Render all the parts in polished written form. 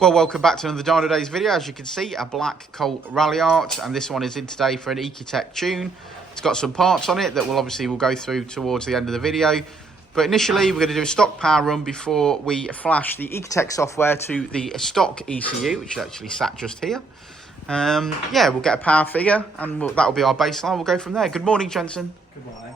Well, welcome back to another Dynodaze video. As you can see, a black Colt Ralliart, and this one is in today for an EcuTek tune. It's got some parts on it that we'll go through towards the end of the video. But initially, we're going to do a stock power run before we flash the EcuTek software to the stock ECU, which is actually sat just here. Yeah, we'll get a power figure, and that'll be our baseline. We'll go from there. Good morning, Jensen. Good morning.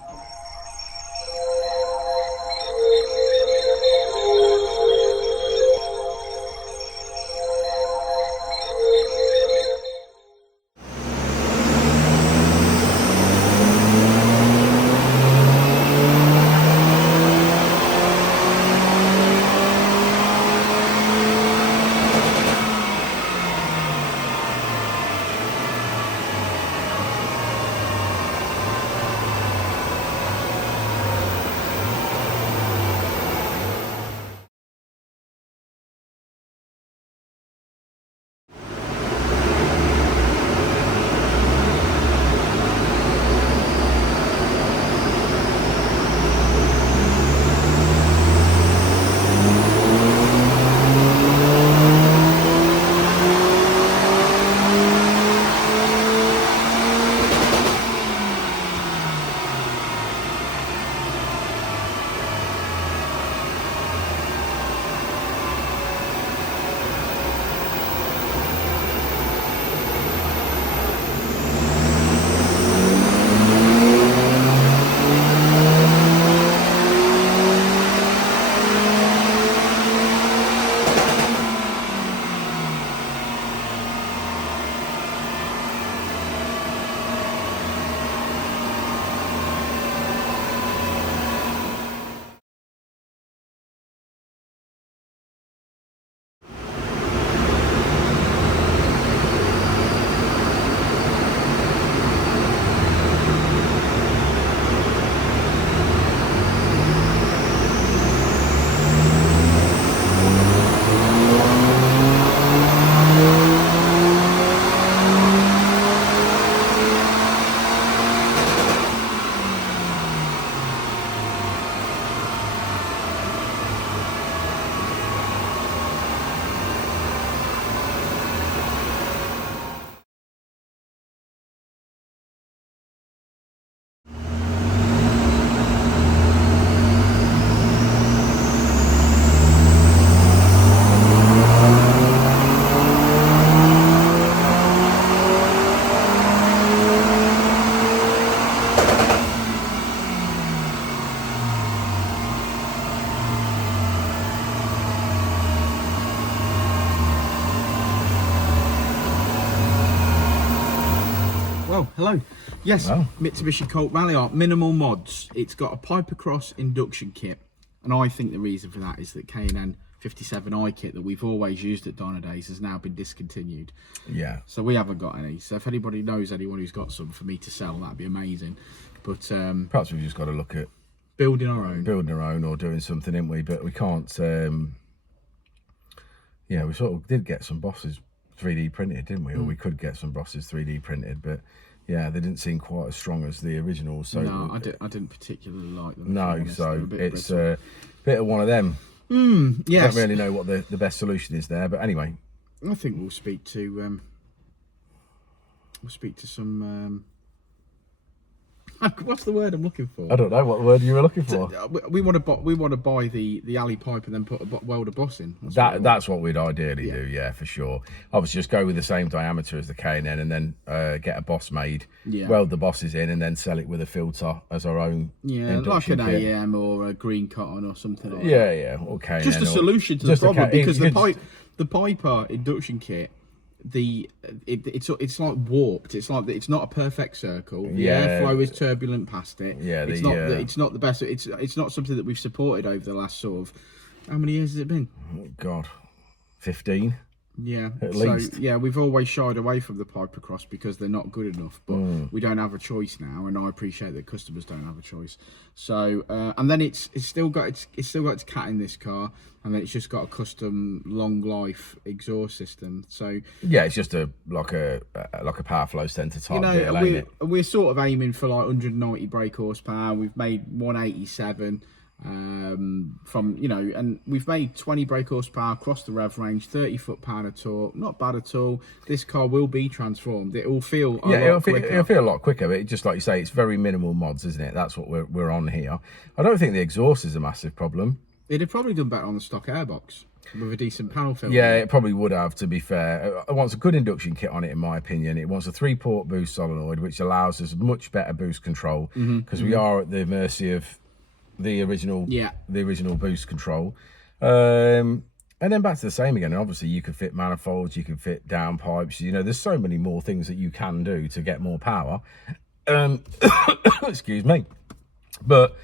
Well, hello. Yes, Hello. Mitsubishi Colt Ralliart, minimal mods. It's got a Piper Cross induction kit, and I think the reason for that is that K&N 57i kit that we've always used at Dynodaze has now been discontinued. Yeah. So we haven't got any. So if anybody knows anyone who's got some for me to sell, that'd be amazing. But Perhaps we've just got to look at building our own. building our own or doing something, didn't we? But we can't. Yeah, we sort of did get some bosses 3D printed, didn't we? Or we could get some bosses 3D printed, but yeah, they didn't seem quite as strong as the originals. So no, I didn't particularly like them. No, so it's a bit of one of them. Yes. Don't really know what the best solution is there, but anyway, I think we'll speak to some. What's the word I'm looking for? I don't know what word you were looking for. We want to buy the alley pipe and then put a welder boss in. That's what we'd ideally do, yeah, for sure. Obviously, just go with the same diameter as the K&N and then get a boss made, weld the bosses in, and then sell it with a filter as our own. Yeah, like an AM or a green cotton or something like that. Yeah, okay. Just a solution to the problem, because the Piper induction kit, it's like warped. It's like it's not a perfect circle. The airflow is turbulent past it. Yeah, it's not the best. It's not something that we've supported over the last sort of, how many years has it been? Oh God, 15. Yeah, at least. Yeah, we've always shied away from the Piper Cross because they're not good enough, but we don't have a choice now, and I appreciate that customers don't have a choice. So and then it's still got its cat in this car, and then it's just got a custom long life exhaust system. So yeah, it's just like a power flow centre type deal, ain't it? We're sort of aiming for like 190 brake horsepower. We've made 187. from, you know, and we've made 20 brake horsepower across the rev range, 30 foot-pound of torque, not bad at all. This car will be transformed. It will feel a lot quicker. It'll feel a lot quicker, but just like you say, it's very minimal mods, isn't it? That's what we're on here. I don't think the exhaust is a massive problem. It'd have probably done better on the stock airbox with a decent panel filter. Yeah, it probably would have, to be fair. It wants a good induction kit on it, in my opinion. It wants a 3-port boost solenoid, which allows us much better boost control, because we are at the mercy of the original boost control. And then back to the same again. And obviously, you can fit manifolds, you can fit downpipes. You know, there's so many more things that you can do to get more power. Excuse me. But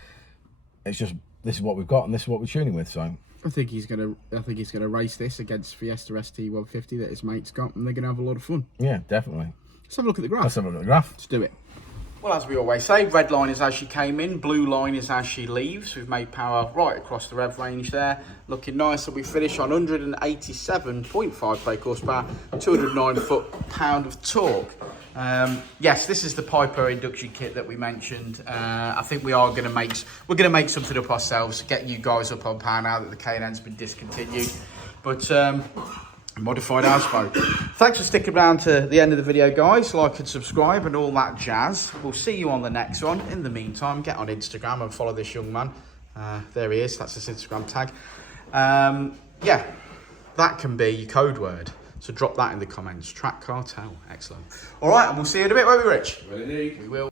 it's just, this is what we've got, and this is what we're tuning with. So I think he's gonna race this against Fiesta ST150 that his mate's got, and they're gonna have a lot of fun. Yeah, definitely. Let's have a look at the graph. Let's have a look at the graph. Let's do it. Well, as we always say, red line is as she came in, blue line is as she leaves. We've made power right across the rev range there. Looking nice, and we finish on 187.5 brake horsepower, 209 foot-pound of torque. Yes, this is the Piper induction kit that we mentioned. I think we're going to make something up ourselves, get you guys up on power now that the K&N's been discontinued. But modified Aspo. Thanks for sticking around to the end of the video, guys. Like and subscribe and all that jazz. We'll see you on the next one. In the meantime, get on Instagram and follow this young man. There he is. That's his Instagram tag. Yeah, that can be your code word. So drop that in the comments. Track Cartel. Excellent. All right, and we'll see you in a bit, won't we, Rich? Ready? We will.